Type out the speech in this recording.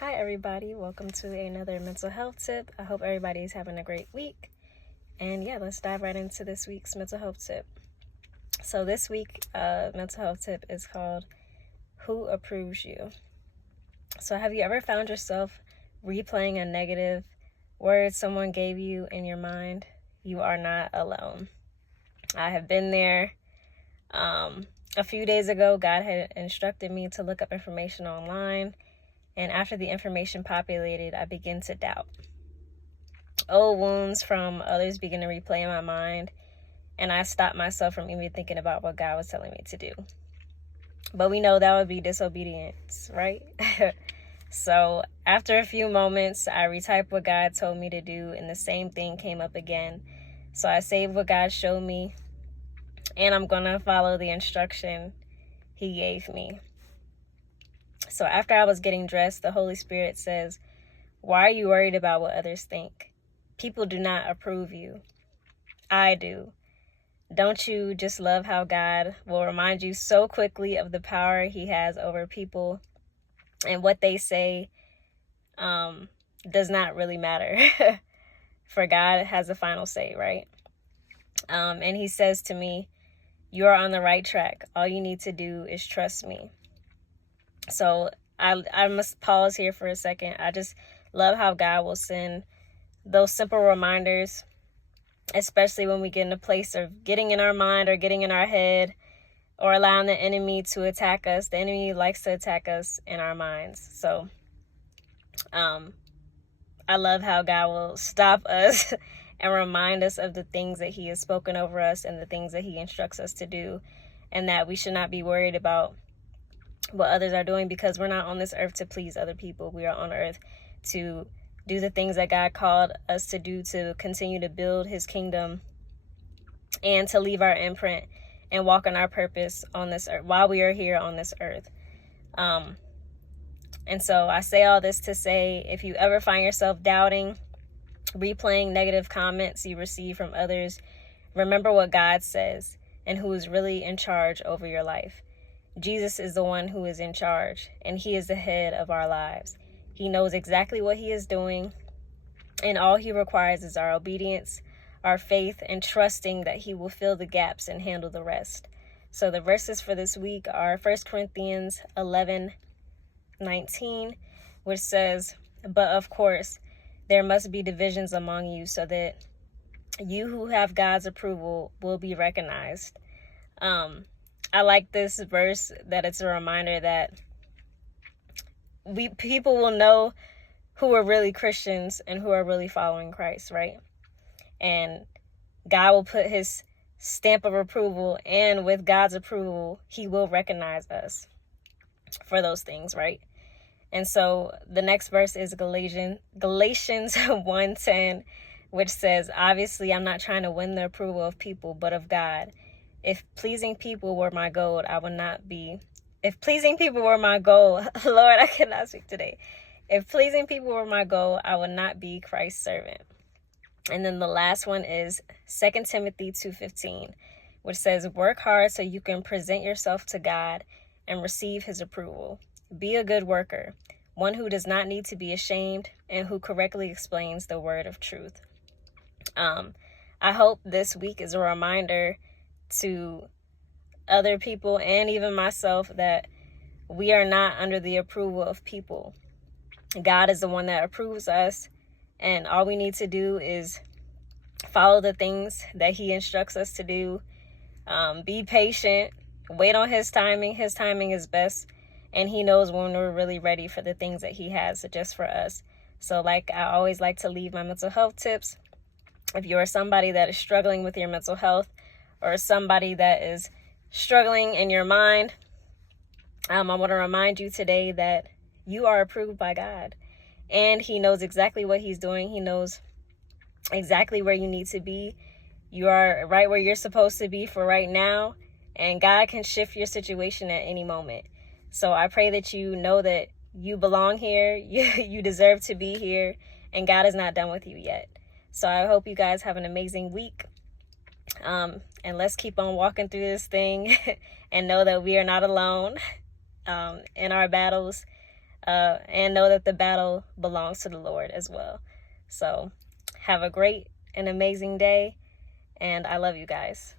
Hi everybody, welcome to another mental health tip. I hope everybody's having a great week. And yeah, let's dive right into this week's mental health tip. So this week, mental health tip is called Who Approves You? So have you ever found yourself replaying a negative word someone gave you in your mind? You are not alone. I have been there. A few days ago, God had instructed me to look up information online. And after the information populated, I began to doubt. Old wounds from others began to replay in my mind, and I stopped myself from even thinking about what God was telling me to do. But we know that would be disobedience, right? So after a few moments, I retyped what God told me to do, and the same thing came up again. So I saved what God showed me, and I'm going to follow the instruction He gave me. So after I was getting dressed, the Holy Spirit says, "Why are you worried about what others think? People do not approve you. I do. Don't you just love how God will remind you so quickly of the power He has over people, and what they say does not really matter." For God has the final say, right? And He says to me, "You are on the right track. All you need to do is trust me." So I must pause here for a second. I just love how God will send those simple reminders, especially when we get in a place of getting in our mind or getting in our head or allowing the enemy to attack us. The enemy likes to attack us in our minds. So I love how God will stop us and remind us of the things that He has spoken over us and the things that He instructs us to do, and that we should not be worried about what others are doing, because we're not on this earth to please other people. We are on earth to do the things that God called us to do, to continue to build His kingdom and to leave our imprint and walk in our purpose on this earth while we are here on this earth. And so I say all this to say, if you ever find yourself doubting, replaying negative comments you receive from others, remember what God says and who is really in charge over your life. Jesus is the one who is in charge, and He is the head of our lives. He knows exactly what He is doing, and all He requires is our obedience, our faith, and trusting that He will fill the gaps and handle the rest. So the verses for this week are 1 Corinthians 11:19, which says, "But of course, there must be divisions among you, so that you who have God's approval will be recognized." I like this verse, that it's a reminder that people will know who are really Christians and who are really following Christ, right? And God will put His stamp of approval, and with God's approval, He will recognize us for those things, right? And so the next verse is Galatians 1:10, which says, "Obviously, I'm not trying to win the approval of people, but of God. If pleasing people were my goal, If pleasing people were my goal, Lord, I cannot speak today. If pleasing people were my goal, I would not be Christ's servant." And then the last one is 2 Timothy 2:15, which says, "Work hard so you can present yourself to God and receive His approval. Be a good worker, one who does not need to be ashamed and who correctly explains the word of truth." I hope this week is a reminder to other people and even myself that we are not under the approval of people. God is the one that approves us, and all we need to do is follow the things that He instructs us to do. Be patient, wait on His timing. His timing is best, and He knows when we're really ready for the things that He has just for us. So like I always like to leave my mental health tips. If you are somebody that is struggling with your mental health, or somebody that is struggling in your mind, I want to remind you today that you are approved by God, and He knows exactly what He's doing. He knows exactly where you need to be. You are right where you're supposed to be for right now, and God can shift your situation at any moment. So I pray that you know that you belong here, you deserve to be here, and God is not done with you yet. So I hope you guys have an amazing week. And let's keep on walking through this thing and know that we are not alone in our battles. and know that the battle belongs to the Lord as well. So have a great and amazing day, and I love you guys.